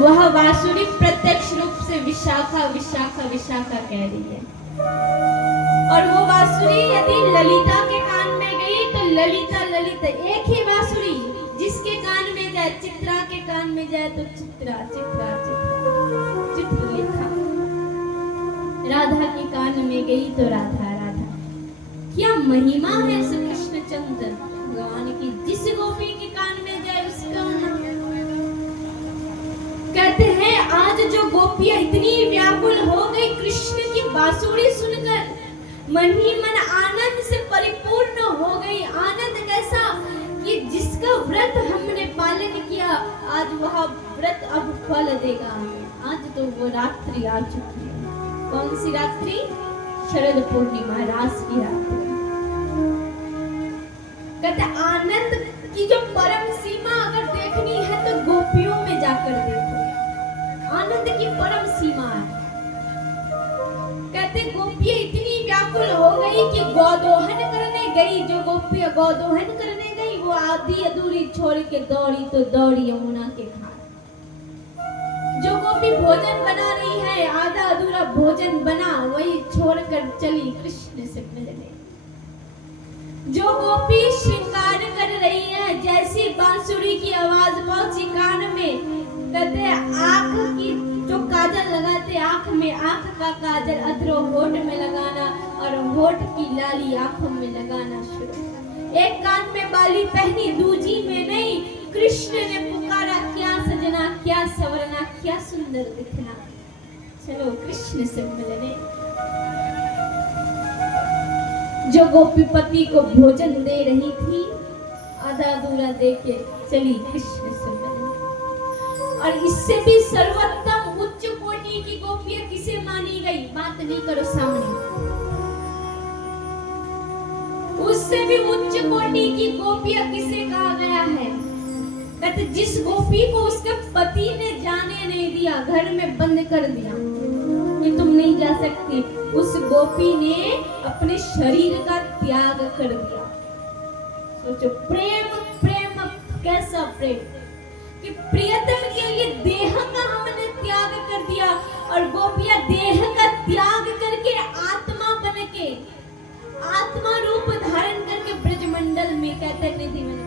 वह बांसुरी प्रत्यक्ष रूप से विशाखा विशाखा विशाखा कह रही है। और वो बांसुरी यदि ललिता के कान में गई तो ललिता ललिता एक ही बांसुरी, जिसके कान में जाए, चित्रा के कान में जाए तो चित्रा चित्रा चित्रा चित्रलेखा, राधा के कान में गई तो राधा राधा। क्या महिमा है श्री कृष्णचंद्र भगवान की, जिस गोपी के कान में जाए उसका नाम। कहते हैं आज जो गोपियां इतनी व्याकुल हो गई कृष्ण की बांसुरी सुनकर, मन ही मन आनंद से परिपूर्ण हो गई। आनंद कैसा कि जिसका व्रत हमने पालन किया आज वह व्रत अब फल देगा। आज तो वो रात्रि आ चुकी है। कौन सी रात्रि? शरद पूर्णिमा, रास की रात्रि। कहते आनंद की जो परम सीमा अगर देखनी है तो गोपियों में जाकर देखो। आनंद की परम सीमा है। कहते गोपियां इतनी व्याकुल हो गई कि गोदोहन करने गई। जो गोपियां गोदोहन करने गई वो आधी अधूरी छोड़ के दौड़ी तो दौड़ी यमुना के घाट। जो गोपी भोजन बना रही है, आधा अधूरा भोजन बना वही छोड़कर चली कृष्ण से मिलने। जो गोपी श्रृंगार कर रही है, जैसी बांसुरी की आवाज पहुंची कान में, कहते आंख की जो काजल लगाते आंख में, आंख का काजल अधरो होठ में लगाना और होठ की लाली आंखों में लगाना शुरू। एक कान में बाली पहनी, दूजी में नहीं। कृष्ण ने पुकारा, क्या सजना, क्या सवरना, क्या सुंदर दिखना, चलो कृष्ण से मिलने। जो गोपीपति को भोजन दे रही थी, आधा अधूरा दे के चली कृष्ण से मिलने। और इससे भी सर्वोत्तम उच्च कोटि की गोपियां किसे मानी गई? बात नहीं करो सामने। उससे भी उच्च कोटि की गोपियां किसे कहा गया है? कहते जिस गोपी को उसके पति ने जाने नहीं दिया, घर में बंद कर दिया कि तुम नहीं जा सकती, उस गोपी ने अपने शरीर का त्याग कर दिया। सोचो प्रेम, प्रेम कैसा प्रेम कि प्रियतम के लिए देह का हमने त्याग कर दिया। और गोपियां देह का त्याग करके आत्मा बन के, आत्मा रूप धारण करके ब्रजमंडल में, कहते निधि में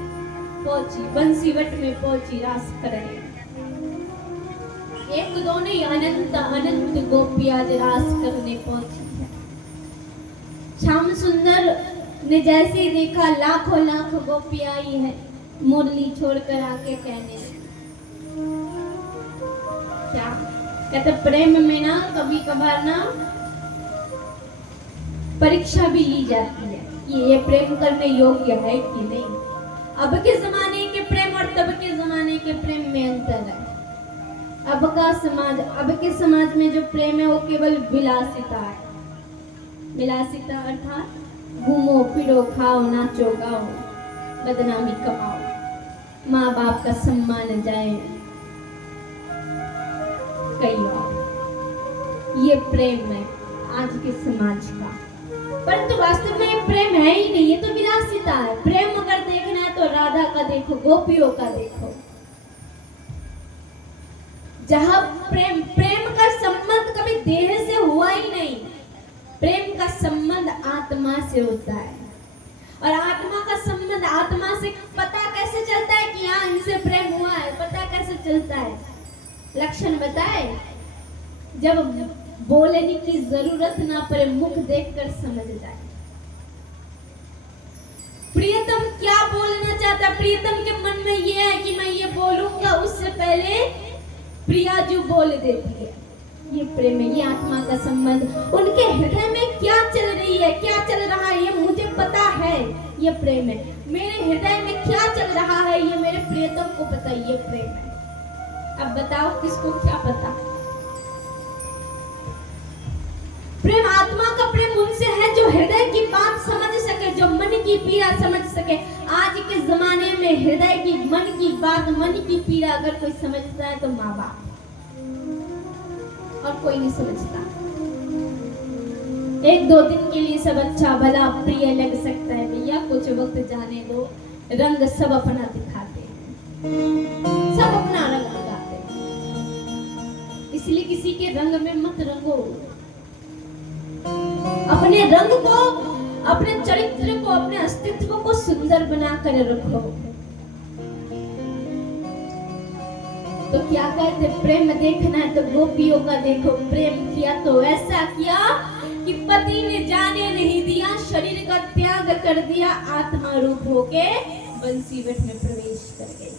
पहुंची, बंसीवट में पहुंची रास करने। एक दो नहीं, अनंत अनंत गोपियां आज रास करने पहुंची है। श्याम सुंदर ने जैसे ही देखा लाखों लाख गोपियां आई है, मुरली छोड़कर आके कहने क्या कहते प्रेम में ना कभी कभार ना परीक्षा भी ली जाती है कि ये प्रेम करने योग्य है कि नहीं। अब के जमाने के प्रेम और तब के जमाने के प्रेम में अंतर है। अब के समाज में जो प्रेम है वो केवल विलासिता है। विलासिता अर्थात घूमो फिरो, खाओ नाचो गाओ, बदनामी कमाओ, माँ बाप का सम्मान जाए, कई और। ये प्रेम है आज के समाज का, परंतु वास्तव में ये प्रेम है ही नहीं, ये तो विलासिता है। प्रेम अगर देखना है तो राधा का देखो, गोपियों का देखो। जहां प्रेम का संबंध कभी देह से हुआ ही नहीं। प्रेम का संबंध आत्मा से होता है। और आत्मा का संबंध आत्मा से पता कैसे चलता है कि हाँ इनसे प्रेम हुआ है? पता कैसे चलता है? लक्षण बताए, जब बोलने की जरूरत ना पड़े, मुख देखकर समझ जाए। प्रियतम क्या बोलना चाहता है? प्रियतम के मन में ये है कि मैं ये बोलूंगा, उससे पहले प्रियाजू बोल देती है। ये प्रेम है, ये आत्मा का संबंध। उनके हृदय में क्या चल रही है, क्या चल रहा है, ये मुझे पता है, ये प्रेम है। मेरे हृदय में क्या चल रहा है, ये मेरे प्रियतम को पता है, ये प्रेम है। अब बताओ किसको क्या पता? प्रेम, आत्मा का प्रेम उनसे है जो हृदय की बात समझ सके, जो मन की पीड़ा समझ सके। आज के जमाने में हृदय की, मन की बात, मन की पीड़ा अगर कोई समझता है तो माँ बाप, और कोई नहीं समझता। एक दो दिन के लिए सब अच्छा भला प्रिय लग सकता है भैया, कुछ वक्त जाने दो, रंग सब अपना दिखाते हैं, सब अपना रंग लगाते हैं। इसलिए किसी के रंग में मत रंगो। अपने रंग को, अपने चरित्र को, अपने अस्तित्व को सुंदर बना कर रखो। तो क्या कहते, प्रेम देखना है तो गोपियों का देखो। प्रेम किया तो ऐसा किया कि पति ने जाने नहीं दिया, शरीर का त्याग कर दिया, आत्मा रूप होके बंसीवट में प्रवेश कर गई।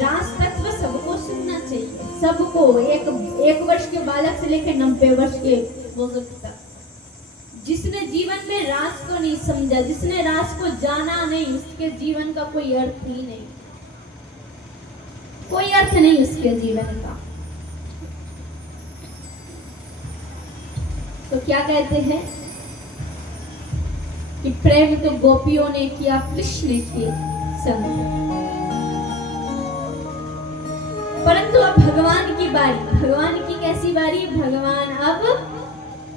रास तत्व सबको सुनना चाहिए, सबको। एक वर्ष के बालक से लेकर 90 वर्ष के बुजुर्ग तक। जिसने जीवन में रास को नहीं समझा, जिसने रास को जाना नहीं, उसके जीवन का कोई अर्थ ही नहीं, कोई अर्थ नहीं उसके जीवन का। तो क्या कहते हैं कि प्रेम तो गोपियों ने किया कृष्ण के संग। परंतु अब भगवान की बारी। भगवान की कैसी बारी? भगवान अब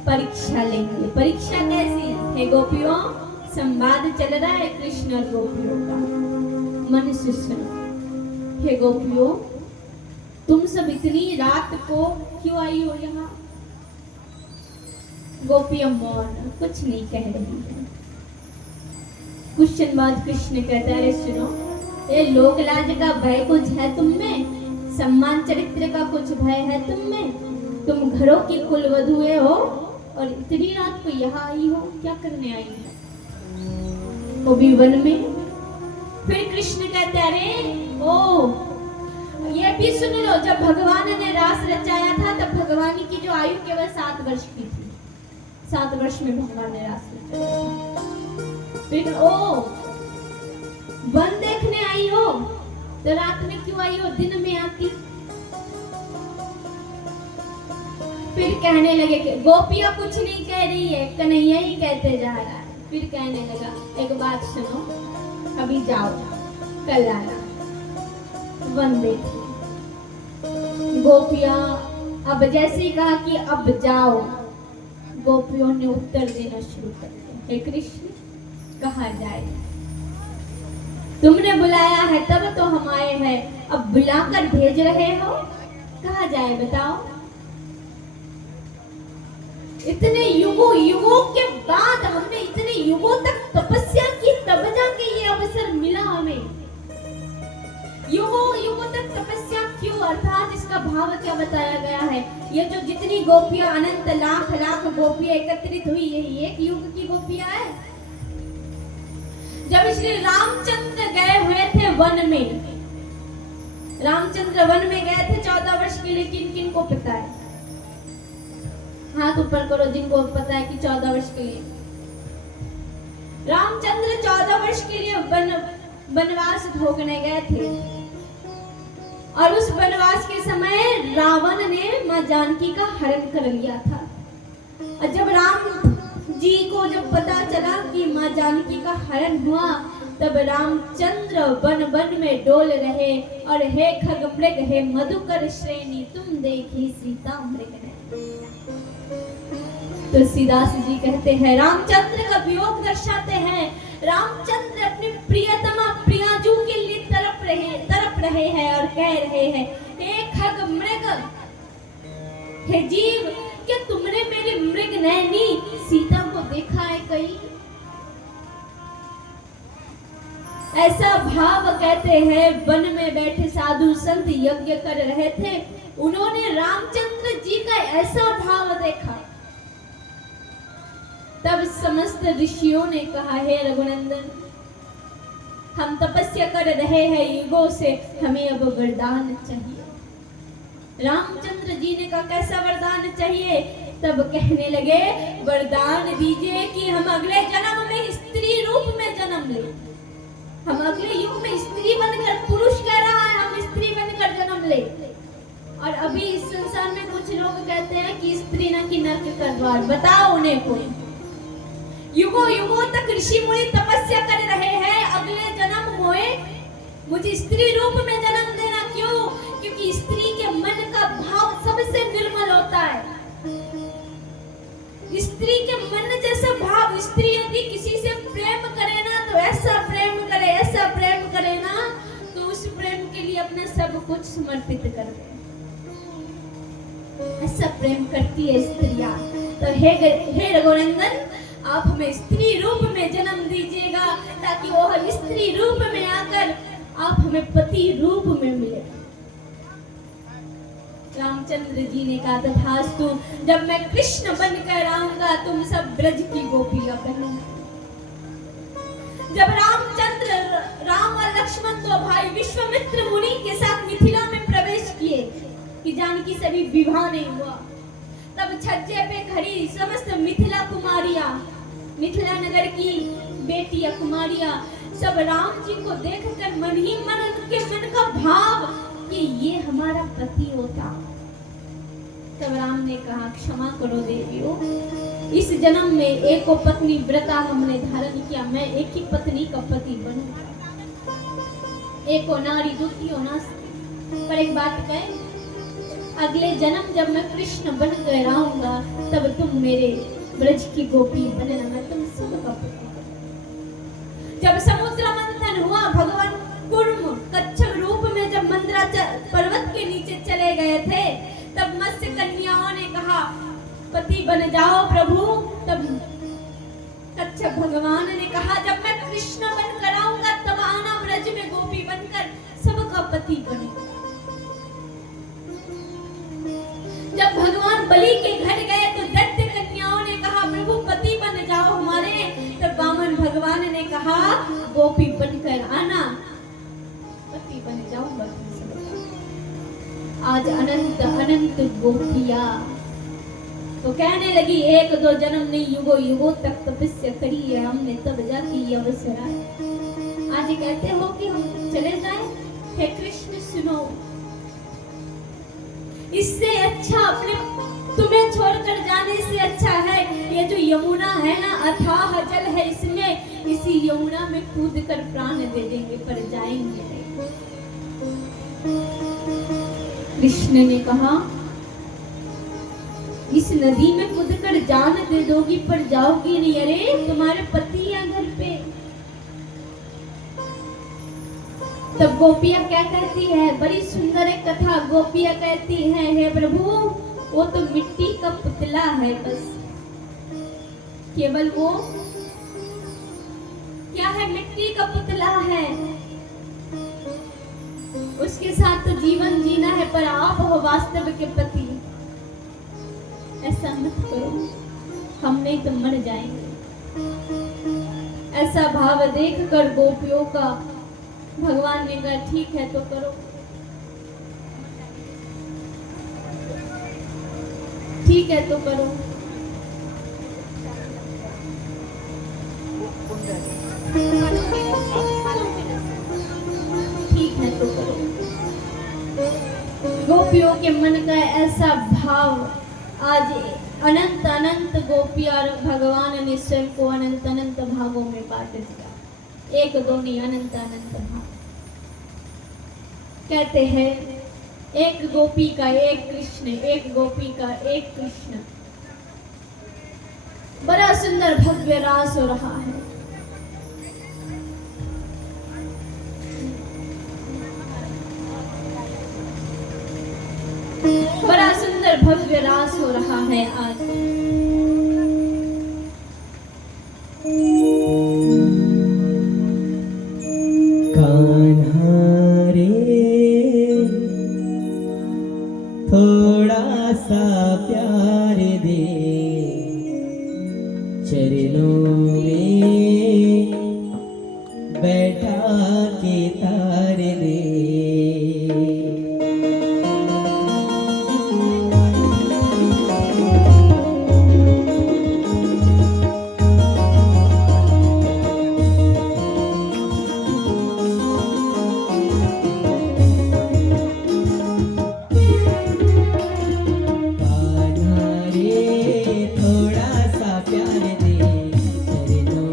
परीक्षा लेंगे। परीक्षा कैसी है गोपियों? संवाद चल रहा है कृष्ण और गोपियों का। मन से सुनो। हे गोपियों, तुम सब इतनी रात को क्यों आई हो यहाँ? गोपियां मौन, कुछ नहीं कह रही है। कुछ क्षण बाद कृष्ण कहता है, सुनो, ये लोक लाज का भय कुछ है तुम में? सम्मान चरित्र का कुछ भय है तुम में? तुम घरों की कुलवधुए हो और इतनी रात को यहाँ आई हो, क्या करने आई है? वो भी वन में। फिर कृष्ण कहते, अरे ओ, ये भी सुन लो, जब भगवान ने रास रचाया था तब भगवान की जो आयु केवल 7 वर्ष की थी। 7 वर्ष में भगवान ने रास रचाया। फिर ओ, वन देखने आई हो तो रात में क्यों आई हो? दिन में आती। फिर कहने लगे कि गोपियां कुछ नहीं कह रही है, कन्हैया ही कहते जा रहा है। फिर कहने लगा, एक बात सुनो, अभी जाओ, कल आना, वन देखो। गोपियां अब जैसे ही कहा कि अब जाओ, गोपियों ने उत्तर देना शुरू कर दिया, हे कृष्ण, कहाँ जाए? तुमने बुलाया है तब तो हम आए हैं, अब बुलाकर भेज रहे हो, कहाँ जाए बताओ? इतने युगों के बाद, हमने इतने युगों तक तपस्या की, तब जाके ये अवसर मिला हमें। युगों तक तपस्या क्यों? अर्थात इसका भाव क्या बताया गया है? ये जो जितनी गोपियां, अनंत लाख लाख गोपियां एकत्रित हुई, यही एक युग की गोपियां है। जब श्री रामचंद्र गए हुए थे वन में, रामचंद्र वन में गए थे 14 वर्ष के लिए। किन को पता है? हाथ ऊपर करो जिनको पता है कि 14 वर्ष के लिए। रामचंद्र 14 वर्ष के लिए वनवास भोगने गए थे। और उस वनवास के समय रावण ने मां जानकी का हरण कर लिया था। और जब राम जी को जब पता चला कि मां जानकी का हरण हुआ, तब रामचंद्र वन वन में डोल रहे और हे खगमृग, हे मधुकर श्रेणी, तुम देखी सीता मृग है। तुलसीदास जी कहते हैं, रामचंद्र का वियोग दर्शाते हैं। रामचंद्र अपनी प्रियतमा प्रियाजू के लिए तड़प रहे हैं और कह रहे हैं, हे खगमृग, हे जीव, क्या तुमने मेरी मृग नयनी सीता को देखा है कहीं? ऐसा भाव कहते हैं, वन में बैठे साधु संत यज्ञ कर रहे थे, उन्होंने रामचंद्र जी का ऐसा भाव देखा। तब समस्त ऋषियों ने कहा, हे रघुनंदन, हम तपस्या कर रहे हैं युगों से, हमें अब वरदान चाहिए। रामचंद्र जी ने कहा, कैसा वरदान चाहिए? तब कहने लगे, वरदान दीजिए कि हम अगले जन्म में स्त्री रूप में जन्म ले। हम अगले युग में स्त्री बनकर, पुरुष कह रहा है हम स्त्री बनकर जन्म ले। और अभी इस संसार में कुछ लोग कहते हैं कि स्त्री न की नर्क का द्वार। बताओ उन्हें कोई। युगों तक ऋषि मुनि तपस्या कर रहे हैं, अगले जन्म में मुझे स्त्री रूप में जन्म देना। क्यों? क्योंकि स्त्री के मन का भाव सबसे निर्मल होता है। स्त्री के मन जैसा भाव, स्त्री यदि किसी से प्रेम करे ना, तो ऐसा प्रेम करे ना, तो उस प्रेम के लिए अपना सब कुछ समर्पित कर दे। ऐसा प्रेम करती है स्त्रियां। तो हे रघुनंदन, आप हमें स्त्री रूप में जन्म दीजिएगा, ताकि वो स्त्री रूप में आकर आप हमें पति रूप में मिले। रामचंद्र जी ने कहा, तथास्तु, जब मैं कृष्ण बनकर आऊंगा तुम सब ब्रज की गोपियां बनना। जब राम और लक्ष्मण तो भाई विश्वामित्र मुनि के साथ मिथिला में प्रवेश किए कि जानकी से भी विवाह नहीं हुआ, तब छज्जे पे खड़ी समस्त मिथिला कुमारियां, मिथिला नगर की बेटियां कुमारियां सब राम जी को देखकर मन ही मन उनके मन का भाव कि ये हमारा पति होता। तब राम ने कहा, क्षमा करो देवियों, इस जन्म में एक पत्नी व्रता हमने धारण किया, मैं एक ही पत्नी का पति बनूंगा। एको नारी दुखियो नास्ति। पर एक बात कहें, अगले जन्म जब मैं कृष्ण बनकर आऊंगा तब तुम मेरे ब्रज की गोपी बनना, मैं तुम सबका पति। जब समुद्र मंथन हुआ, भगवान कूर्म कच्छप रूप में जब मंदराचल पर्वत के नीचे चले गए थे, तब मत्स्य कन्याओं ने कहा, पति बन जाओ प्रभु। तब कच्छप भगवान ने कहा, जब मैं कृष्ण बनकर आऊंगा तब आना ब्रज में गोपी बनकर सबका पति बने। जब भगवान बलि के घर गए तो दैत्य कन्याओं ने कहा, प्रभु पति बन जाओ हमारे। तब वामन भगवान ने कहा, गोपी बनकर आना, पति बन जाऊंगा। आज अनंत अनंत गोपियां तो कहने लगी, एक दो जन्म नहीं युगों युगों तक तपस्या करी है हमने, तब जाके ये अवसर आया। आज कहते हो कि हम चले जाएं? हे कृष्ण सुनो, इससे अच्छा अपने तुम्हें छोड़कर जाने से अच्छा है ये जो यमुना है ना, अथाह जल है, इसमें इसी यमुना में कूद कर प्राण दे देंगे, पर जाएंगे नहीं। कृष्ण ने कहा, इस नदी में कूद कर जान दे दोगी पर जाओगी नहीं। अरे तुम्हारे पति हैं घर पे। तब गोपियां क्या कहती है, बड़ी सुंदर एक कथा। गोपियां कहती हैं, हे प्रभु वो तो मिट्टी का पुतला है, बस केवल वो क्या है, मिट्टी का पुतला है, उसके साथ तो जीवन जीना है, पर आप हो वास्तव के पति। ऐसा मत करो, हम नहीं तो मर जाएंगे। ऐसा भाव देखकर गोपियों का भगवान ने कहा, ठीक है तो करो, ठीक है तो करो। ठीक है तो करो। गोपियों के मन का ऐसा भाव, आज अनंत अनंत गोपियां भगवान ने स्वयं को अनंत अनंत भागों में बांट दिया। एक दो नहीं, अनंत अनंत भाग। कहते हैं, एक गोपी का एक कृष्ण, एक गोपी का एक कृष्ण। बड़ा सुंदर भव्य रास हो रहा है। बड़ा सुंदर भव्य रास हो रहा है आज। कान्हा रे थोड़ा सा प्यार दे, चरणों में बैठा के तार दे। कान्हा रे थोड़ा सा प्यार दे, चरणों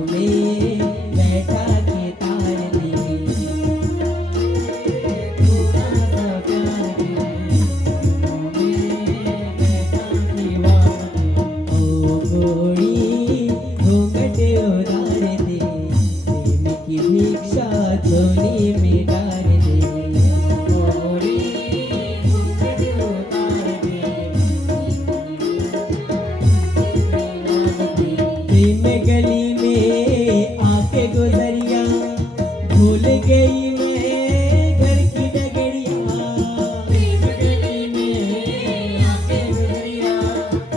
गई